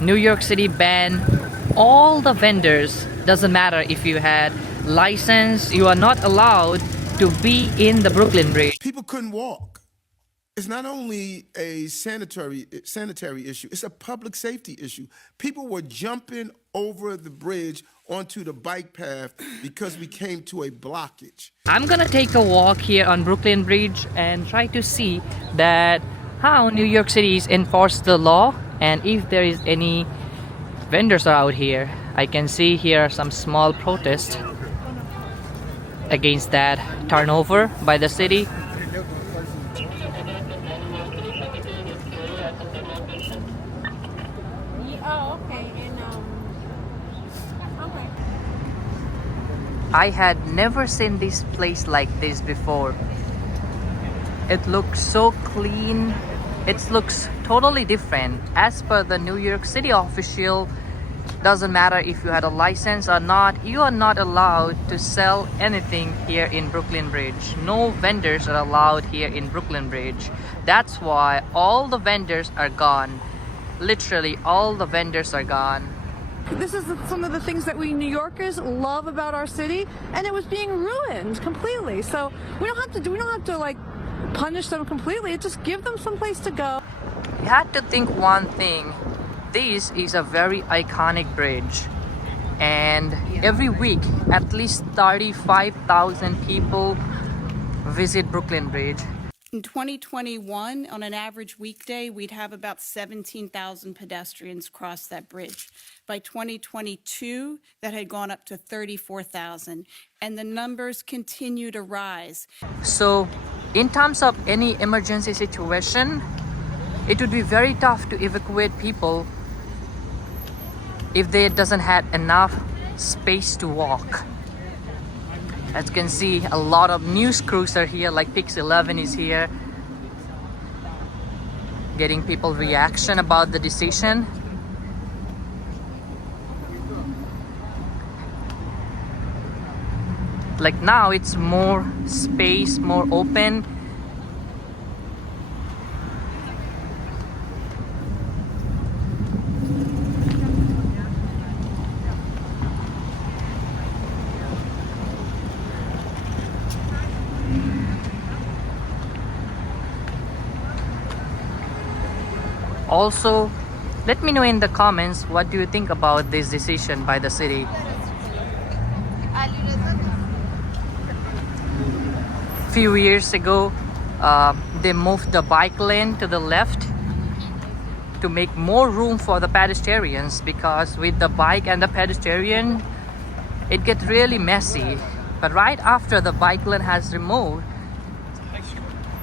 New York City banned all the vendors. Doesn't matter if you had license, you are not allowed to be in the Brooklyn Bridge. People couldn't walk. It's not only a sanitary issue, it's a public safety issue. People were jumping over the bridge onto the bike path because we came to a blockage. I'm gonna take a walk here on Brooklyn Bridge and try to see that how New York City is enforced the law, and if there is any vendors are out here. I can see here some small protests against that turnover by the city. I had never seen this place like this before. It looks so clean. It looks totally different. As per the New York City official, doesn't matter if you had a license or not, you are not allowed to sell anything here in Brooklyn Bridge. No vendors are allowed here in Brooklyn Bridge. That's why all the vendors are gone. Literally all the vendors are gone. This is some of the things that we New Yorkers love about our city, and it was being ruined completely. So we don't have to like punish them completely. Just give them some place to go. You had to think one thing. This is a very iconic bridge, and every week at least 35,000 people visit Brooklyn Bridge. In 2021, on an average weekday, we'd have about 17,000 pedestrians cross that bridge. By 2022, that had gone up to 34,000, and the numbers continue to rise. So, in terms of any emergency situation, it would be very tough to evacuate people if they doesn't have enough space to walk. As you can see, a lot of news crews are here, like Pix 11 is here, getting people reaction about the decision. Like now it's more space, more open. Also, let me know in the comments what do you think about this decision by the city. Few years ago, they moved the bike lane to the left to make more room for the pedestrians, because with the bike and the pedestrian, it gets really messy. But right after the bike lane has removed,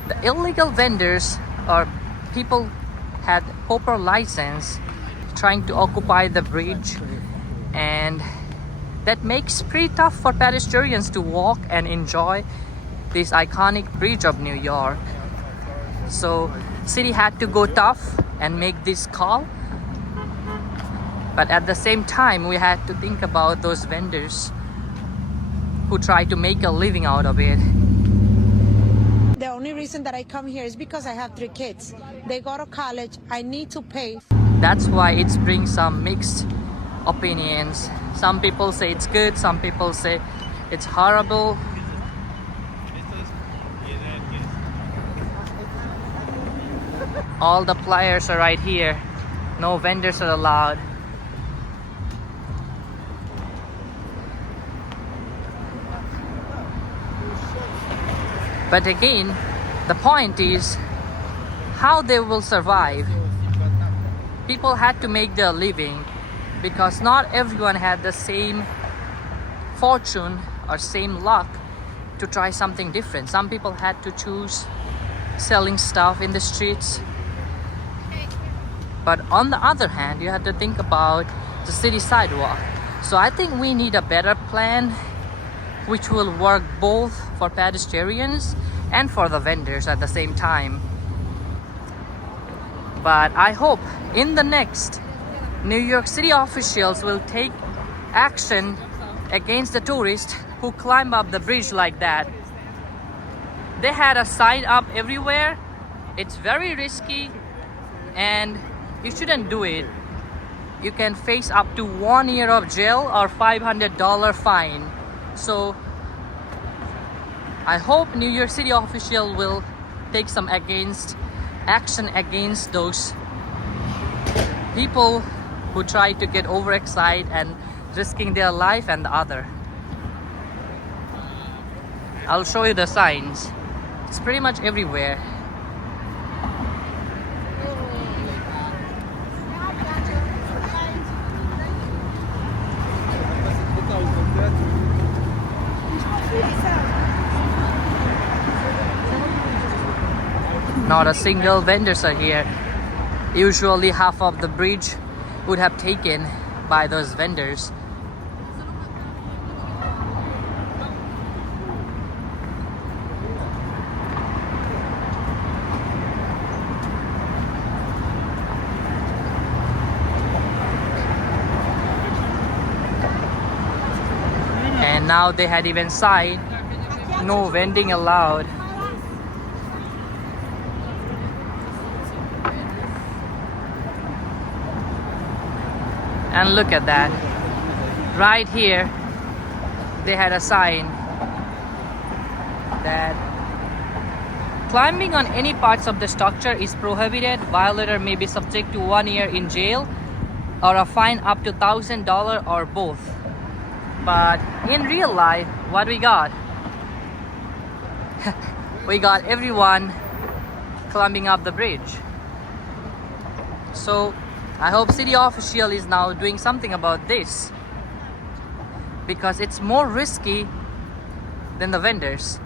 the illegal vendors or people had proper license trying to occupy the bridge, and that makes pretty tough for pedestrians to walk and enjoy this iconic bridge of New York. So city had to go tough and make this call, but at the same time we had to think about those vendors who try to make a living out of it. The only reason that I come here is because I have 3 kids. They go to college. I need to pay. That's why it brings some mixed opinions. Some people say it's good, some people say it's horrible. All the players are right here. No vendors are allowed. But again, the point is how they will survive. People had to make their living because not everyone had the same fortune or same luck to try something different. Some people had to choose selling stuff in the streets. But on the other hand, you have to think about the city sidewalk. So I think we need a better plan which will work both for pedestrians and for the vendors at the same time. But I hope in the next, New York City officials will take action against the tourists who climb up the bridge like that. They had a sign up everywhere. It's very risky and you shouldn't do it. you can face up to 1 year of jail or $500 fine. So I hope New York City official will take some action against those people who try to get overexcited and risking their life and the other. I'll show you the signs. It's pretty much everywhere. Not a single vendors are here. Usually half of the bridge would have taken by those vendors. And now they had even signed no vending allowed. And look at that. Right here, they had a sign that climbing on any parts of the structure is prohibited. Violator may be subject to 1 year in jail or a fine up to $1,000 or both. But in real life, what we got? We got everyone climbing up the bridge. So I hope city official is now doing something about this, because it's more risky than the vendors.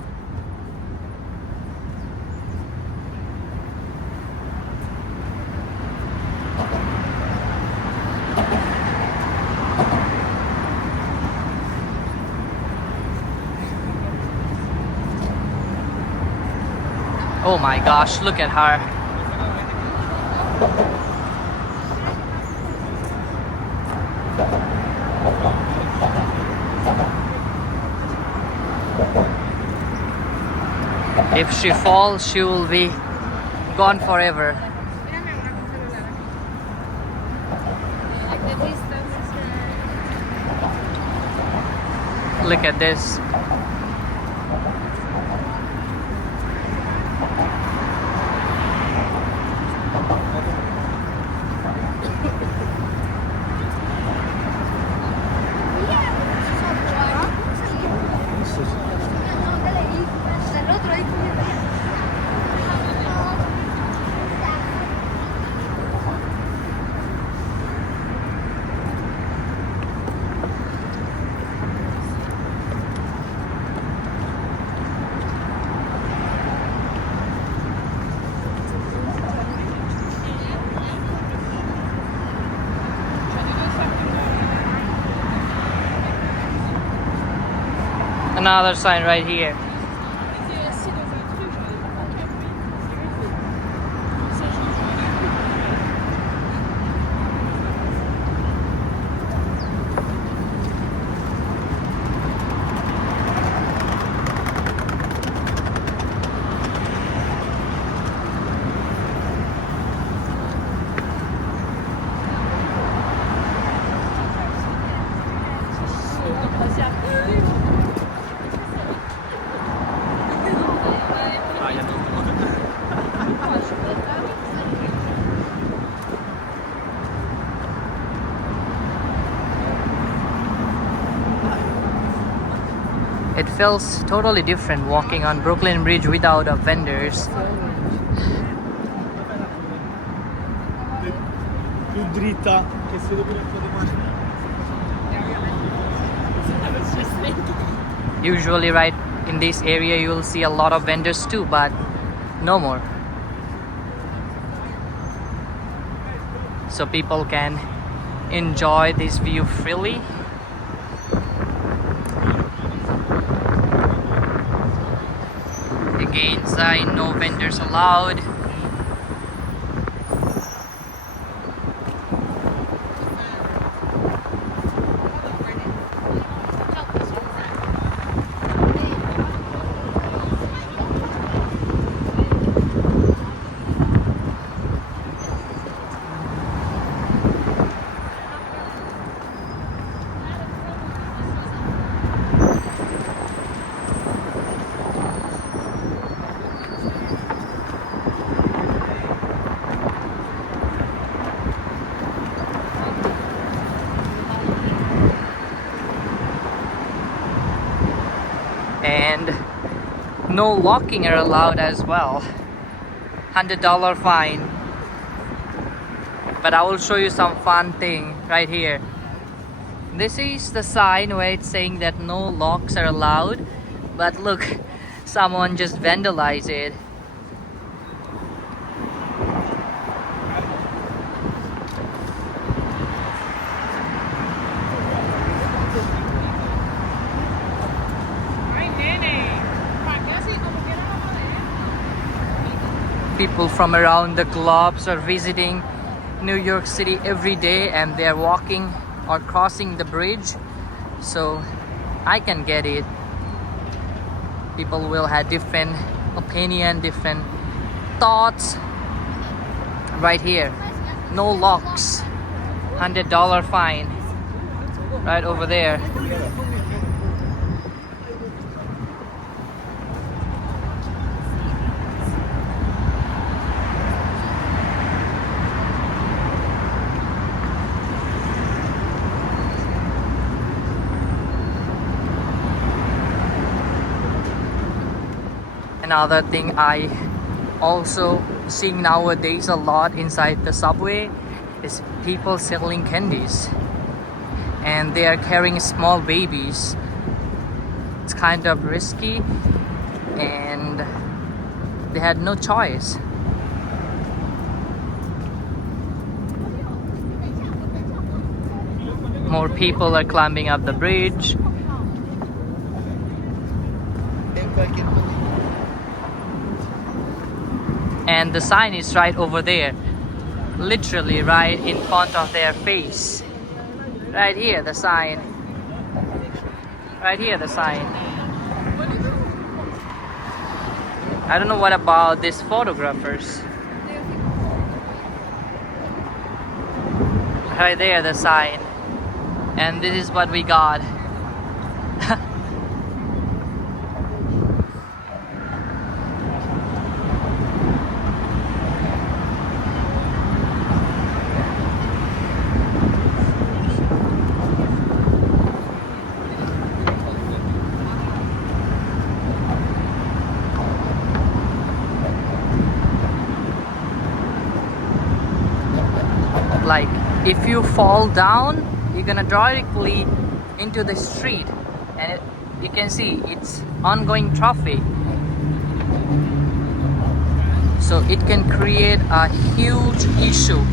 Oh my gosh, look at her. If she falls, she will be gone forever. Look at this. Another sign right here. It feels totally different walking on Brooklyn Bridge without vendors. Usually right in this area you will see a lot of vendors too, but no more. So people can enjoy this view freely. Again, sign no vendors allowed. No locking are allowed as well. $100 fine. But I will show you some fun thing right here. This is the sign where it's saying that no locks are allowed. But look, someone just vandalized it. People from around the globes are visiting New York City every day, and they're walking or crossing the bridge, so I can get it. People will have different opinion, different thoughts. Right here, no locks, $100 fine. Right over there. Another thing I also seeing nowadays a lot inside the subway is people selling candies, and they are carrying small babies. It's kind of risky, and they had no choice. More people are climbing up the bridge. And the sign is right over there, literally right in front of their face. Right here, the sign. Right here, the sign. I don't know what about these photographers. Right there, the sign. And this is what we got. Like, if you fall down, you're gonna directly into the street, and you can see it's ongoing traffic, so it can create a huge issue.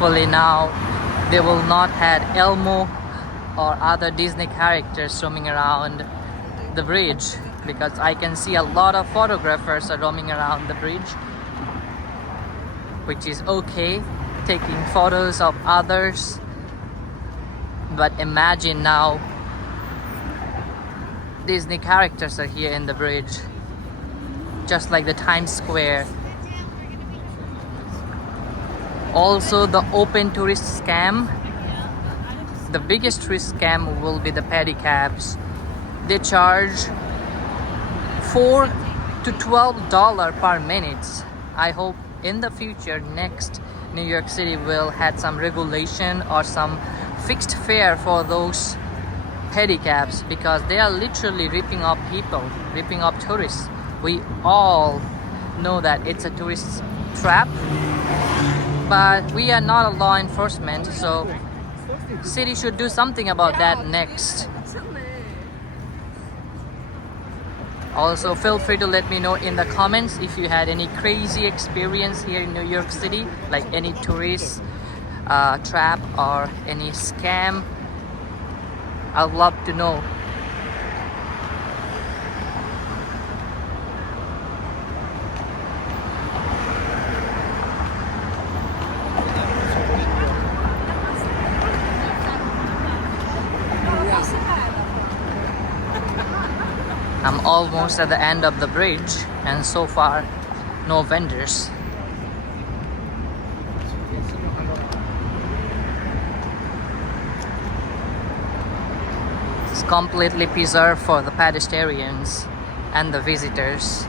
hopefully now they will not have Elmo or other Disney characters roaming around the bridge, because I can see a lot of photographers are roaming around the bridge, which is okay, taking photos of others. But imagine now Disney characters are here in the bridge, just like the Times Square. Also, the open tourist scam. The biggest tourist scam will be the pedicabs. They charge $4 to $12 per minute. I hope in the future, next New York City will have some regulation or some fixed fare for those pedicabs, because they are literally ripping off people, ripping off tourists. We all know that it's a tourist trap, but we are not a law enforcement, so city should do something about that next. Also, feel free to let me know in the comments if you had any crazy experience here in New York City, like any tourist trap or any scam. I'd love to know. I'm almost at the end of the bridge, and so far no vendors. It's completely preserved for the pedestrians and the visitors.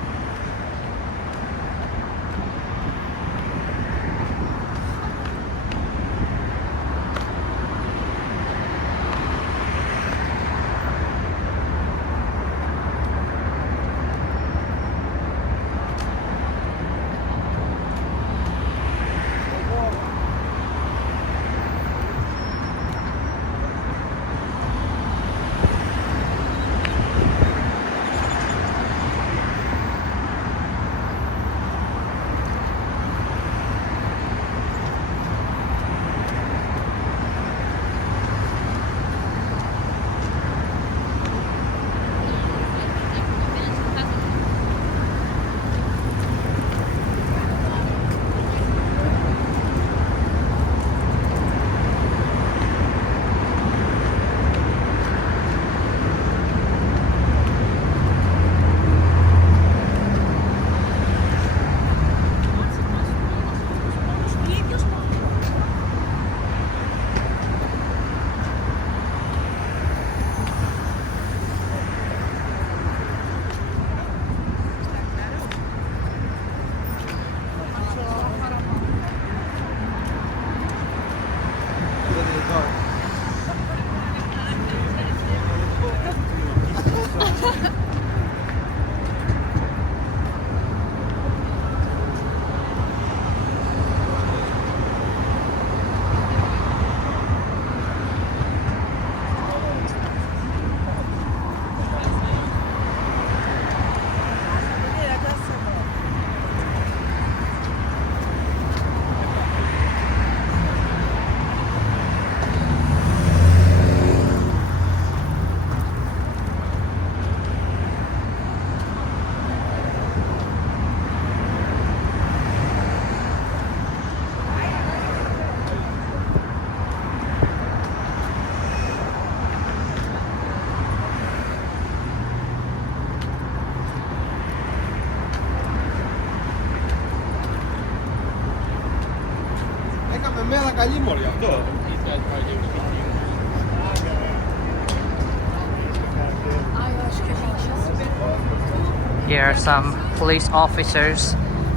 Here are some police officers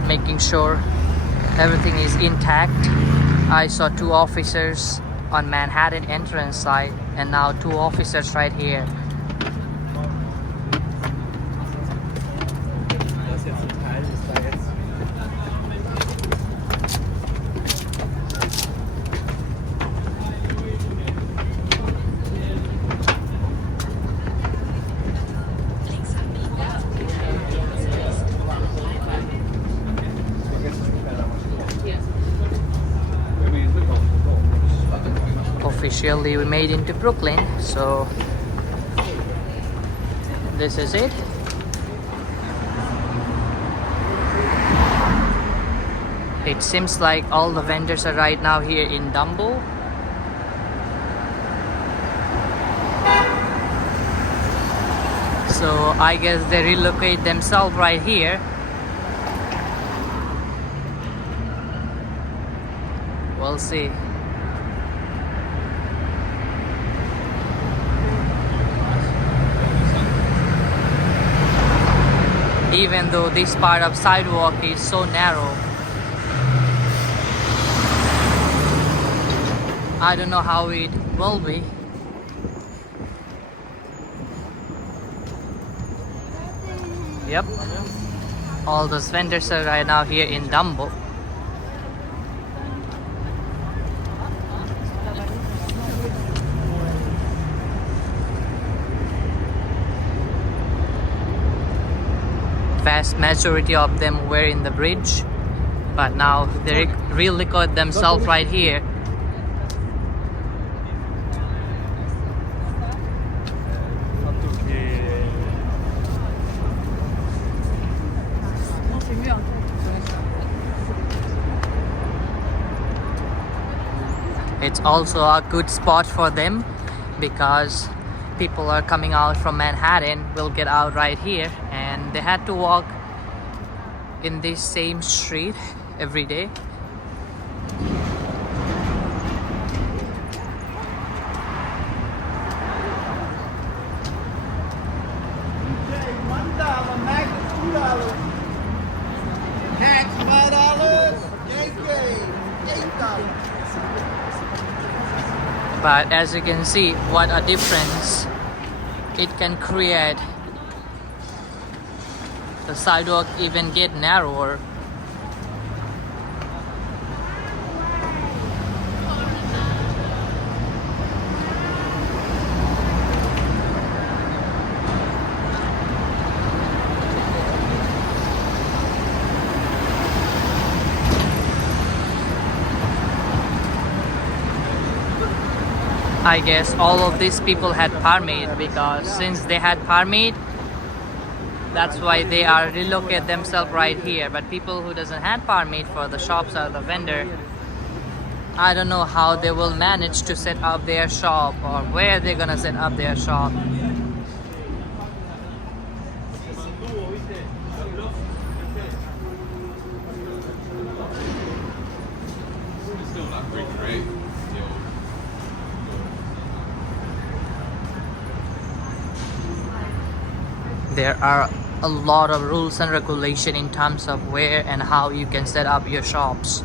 making sure everything is intact. I saw 2 officers on Manhattan entrance side, and now 2 officers right here. Eventually we made into Brooklyn, so this is it. It seems like all the vendors are right now here in Dumbo. So I guess they relocate themselves right here. We'll see. Even though this part of sidewalk is so narrow, I don't know how it will be. Yep, all those vendors are right now here in Dumbo. Vast majority of them were in the bridge, but now they really caught themselves right here. It's also a good spot for them because people are coming out from Manhattan will get out right here, and they had to walk in this same street every day. $1, Mac $2. Hacks $5. $8. But as you can see, what a difference it can create. The sidewalk even get narrower. I guess all of these people had permit, because since they had permit, that's why they are relocate themselves right here. But people who doesn't have permit for the shops or the vendor, I don't know how they will manage to set up their shop or where they're gonna set up their shop. There are a lot of rules and regulation in terms of where and how you can set up your shops.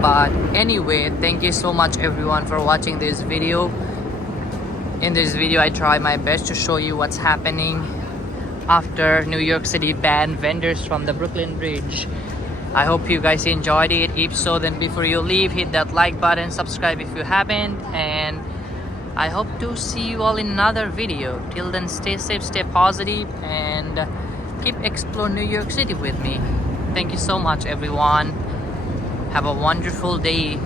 But anyway, thank you so much everyone for watching this video. In this video I try my best to show you what's happening after New York City banned vendors from the Brooklyn Bridge. I hope you guys enjoyed it. If so, then before you leave, hit that like button, subscribe if you haven't, and I hope to see you all in another video. Till then, stay safe, stay positive, and keep exploring New York City with me. Thank you so much everyone. Have a wonderful day.